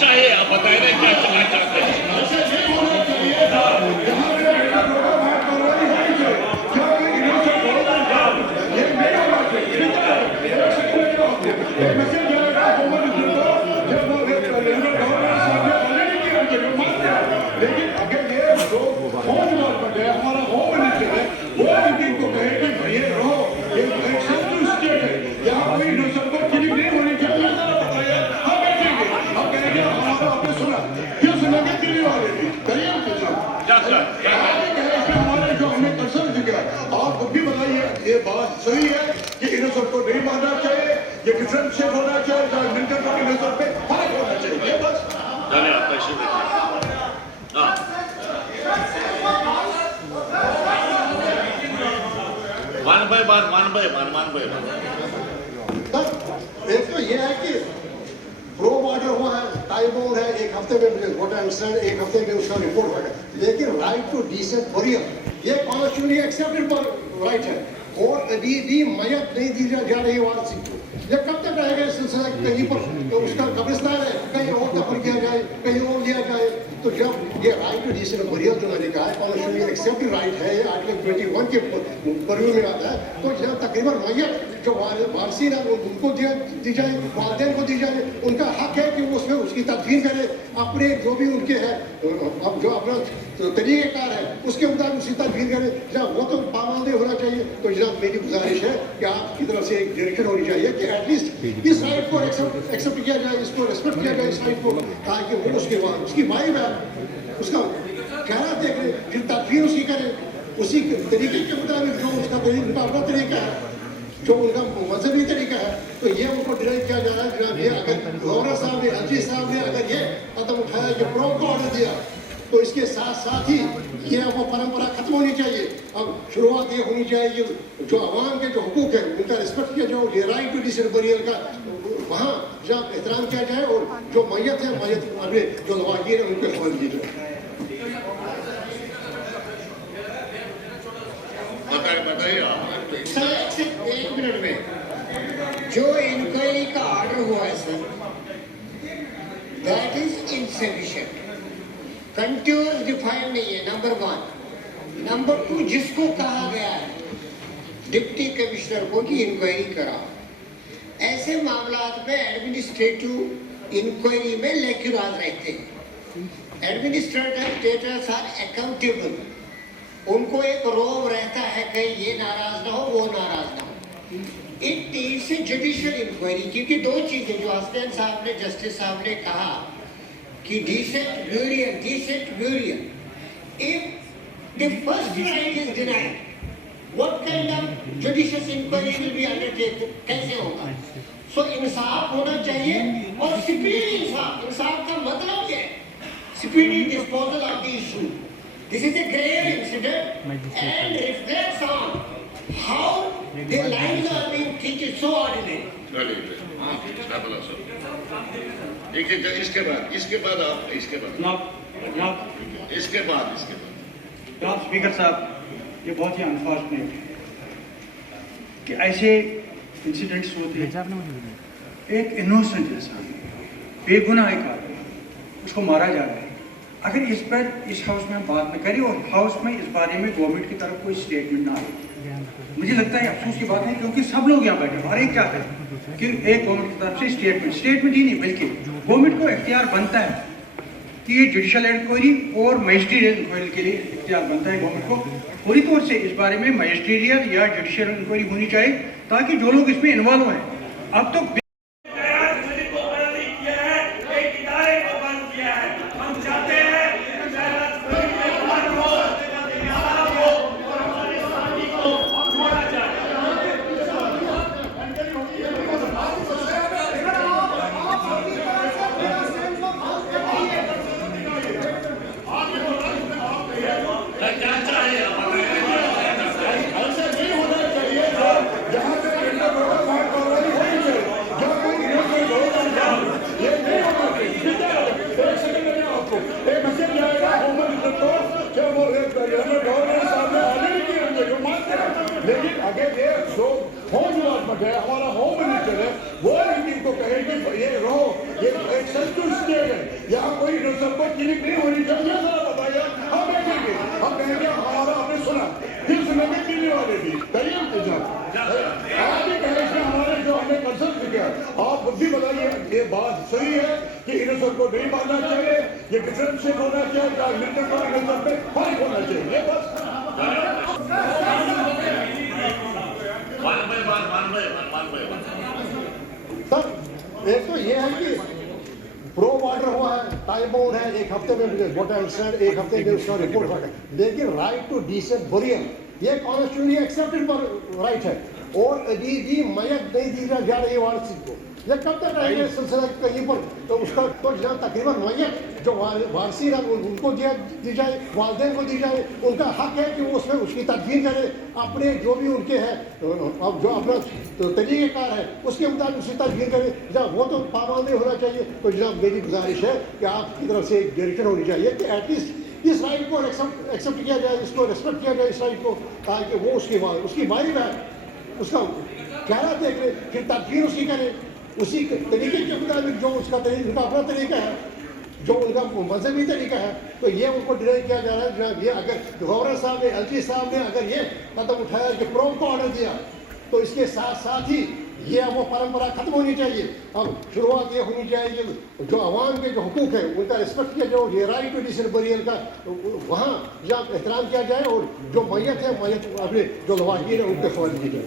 चाहिए आप बताए ना क्या करना चाहते हैं। लेकिन अगर ये जो फौज मार्केट है हमारा होम मिनिस्टर है वो मीटिंग को कहे कि ये रहो ये एक सेंट्रल स्टेट है यहाँ कोई नस्ल को किलिंग नहीं होनी चाहिए हम बैठेंगे हम कहेंगे हमारा आपने सुना फिर सुनेंगे दिल्ली वाले भी करिए हमारे जो हमें कंसर्न दिखा आप खुद भी बताइए ये बात सही है कि इन सबको नहीं मानना चाहिए ये डिफरेंशिएट होना चाहिए चाहे मिलकर को इन सब पे फर्क होना चाहिए ये बस मान भाई एक तो ये है कि प्रो ऑर्डर हुआ है टाइम बाउंड है एक हफ्ते में व्हाट आई अंडरस्टैंड एक हफ्ते में उसका रिपोर्ट होगा लेकिन राइट टू डिसेंट बरियल ये कॉन्स्टिट्यूशनली एक्सेप्टेड राइट है और अभी भी मयत नहीं दी जा रही वारस को ये कब तक रहेगा इस सिलसिला कहीं पर तो उसका कब्रिस्तान है कहीं और दफन किया जाए कहीं और लिया जाए तो जब ये राइट टू डिसेंट बरियल जो मैंने कहा है कॉन्स्टिट्यूशनली एक्सेप्टेड राइट है आर्टिकल 21 के परिव्यू में आता है तो जब तकरीबन मयत जो वारसी है उनको दी जाए वालदेन को दी जाए उनका हक है कि वो उसमें उसकी तदफीन करे अपने जो भी उनके है अब जो अपना तरीक़ेकार है उसके मुताबिक उसकी तदफीन करे जब वो तो पाबंदी होना चाहिए तो जनाब मेरी गुजारिश है कि आपकी तरफ से एक डायरेक्शन होनी चाहिए कि एटलीस्ट इस राइट को एक्सेप्ट किया जाए इसको रिस्पेक्ट किया जाए इस राइट को ताकि वो उसके बाद उसकी वाइफ है उसका कहना देख ले फिर तदफीन उसकी करे उसी तरीके के मुताबिक जो उसका अपना तरीका है जो उनका मजहबी तरीका है तो ये उनको डिनाई किया जा रहा है जनाब ये अगर गवर्नर साहब ने अलजी साहब ने अगर ये कदम उठाया कि प्रो को ऑर्डर दिया तो इसके साथ साथ ही ये वो परंपरा खत्म होनी चाहिए अब शुरुआत ये होनी चाहिए जो अवाम के जो हुकूक है उनका रिस्पेक्ट किया जाए ये राइट टू डिसेंट बरियल का वहाँ जहाँ एहतराम किया जाए और जो मैयत है मैयत अपने जो लवाकिर है उनके हवाले दी जाए सर एक मिनट में जो इंक्वायरी का ऑर्डर हुआ है सर दैट इज इनसफिशिएंट कंट्यूज डिफाइंड नहीं है नंबर 1 नंबर 2 जिसको कहा गया है डिप्टी कमिश्नर को कि इंक्वायरी कराओ ऐसे मामलात में एडमिनिस्ट्रेटिव इंक्वायरी में लेक्चरार्स रहते हैं एडमिनिस्ट्रेटर्स आर अकाउंटेबल उनको एक रोब रहता है कहीं ये नाराज ना हो वो नाराज ना हो it needs a judicial inquiry क्योंकि दो चीजें जो हसनैन साहब ने जस्टिस साहब ने कहा कि decent burial if the first right is denied what kind of judicious inquiry will be undertaken कैसे होगा so इंसाफ होना चाहिए और speedy इंसाफ का मतलब क्या है speedy disposal of the issue this is a grave incident and reflects on how the lives are being treated so ordinary इसके बाद आप जनाब स्पीकर साहब ये बहुत ही अनफॉर्चुनेट है कि ऐसे इंसिडेंट्स होते हैं एक इनोसेंट इंसान बेगुनाह एक आदमी उसको मारा जा रहा है अगर इस पर इस हाउस में हम बात न करें और हाउस में इस बारे में गवर्नमेंट की तरफ कोई स्टेटमेंट ना आए मुझे लगता है अफसोस की बात है क्योंकि सब लोग यहाँ बैठे हर एक चाहते हैं कि एक गवर्नमेंट की तरफ से स्टेटमेंट ही नहीं बल्कि गवर्नमेंट को इख्तियार बनता है कि ये जुडिशल इंक्वायरी और मजिस्ट्रियल इंक्वायरी के लिए इख्तियार बनता है गवर्नमेंट को पूरी तौर से इस बारे में मजिस्ट्रियल या जुडिशल इंक्वायरी होनी चाहिए ताकि जो लोग इसमें इन्वॉल्व हैं अब तो लेकिन अगर ये जो फौज मुलाजमत है हमारा होम मिनिस्टर है वो मीटिंग को कहे कि ये रहो ये एक सेंट्रल स्टेट है क्लिक नहीं होनी चाहिए, जरा बताइए, हम देखेंगे, हम कहेंगे हमारा आपने सुना, फिर सुनेंगे मिलने वाले भी, तैयार कीजिए। आप ही कहें कि हमारे जो हमने कंसल्ट किया, आप खुद भी बताइए, ये बात सही है कि इनोसेंट को नहीं मानना चाहिए, ये डिफरेंशिएट होना चाहिए, या मिलने को इनोसेंट में फर्क होना चाहिए, ये बस। one by one. सर एक तो ये है कि प्रो ऑर्डर हुआ है, टाइम बाउंड है, एक हफ्ते में व्हाट आई अंडरस्टैंड एक हफ्ते में उसका रिपोर्ट होगा, लेकिन राइट टू डिसेंट बरियल ये कॉन्स्टिट्यूशनली एक्सेप्टेड राइट है, और अभी भी मयत नहीं दी जा रही है वारसी को। ये कब तक रहेगा सिलसिला कहीं पर, तो उसका तो जहाँ तकरीबन मयत जो वारसी है उनको दी जाए, वालदेन को दी जाए, उनका हक है कि वो उसमें उसकी तदफीन करे, अपने जो भी उनके हैं अब जो अपना तरीक़ेकार है उसके मुताबिक उसकी तदफीन करे, जब वो तो पाबंद होना चाहिए। तो जनाब मेरी गुजारिश है कि आपकी तरफ से एक डायरेक्शन होनी चाहिए कि एटलीस्ट इस राइट को एक्सेप्ट किया जाए, इसको रिस्पेक्ट किया जाए इस राइट को, ताकि वो उसकी वाइफ है उसका क्या देख ले, फिर तदफीन उसकी करे उसी तरीके के मुताबिक जो उसका उनका अपना तरीका है, जो उनका मजहबी तरीका है, तो ये उनको डिनाई किया जा रहा है। जनाब ये अगर गवर्नर साहब ने एलजी साहब ने अगर ये कदम उठाया कि प्रो को ऑर्डर दिया, तो इसके साथ साथ ही ये वो परंपरा खत्म होनी चाहिए। अब शुरुआत ये होनी चाहिए जो अवाम के जो हुकूक है उनका रिस्पेक्ट किया जाए, ये राइट टू डिसेंट बरियल का वहाँ जहाँ एहतराम किया जाए, और जो मैयत है मैयत अपने जो लवाकिन है उनके हवाले की जाए।